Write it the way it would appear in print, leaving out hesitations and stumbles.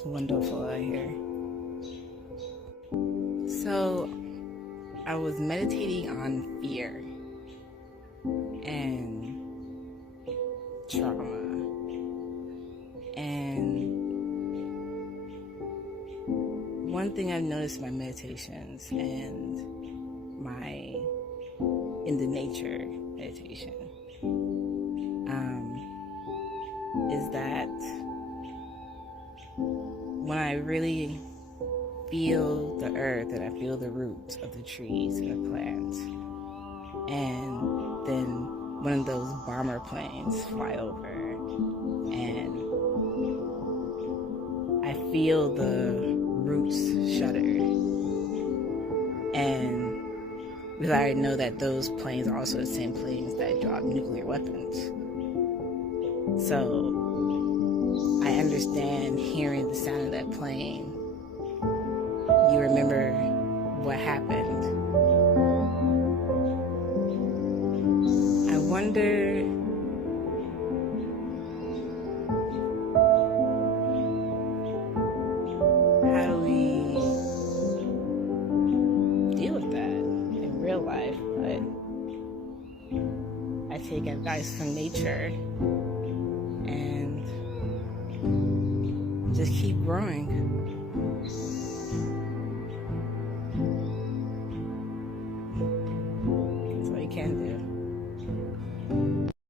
It's wonderful out here. So, I was meditating on fear and trauma. And one thing I've noticed in my meditations and in the nature meditation, is that when I really feel the earth and I feel the roots of the trees and the plants, and then one of those bomber planes fly over and I feel the roots shudder, and because I know that those planes are also the same planes that drop nuclear weapons, so I understand hearing the sound of that plane. You remember what happened. I wonder how do we deal with that in real life, but I take advice from nature and just keep growing.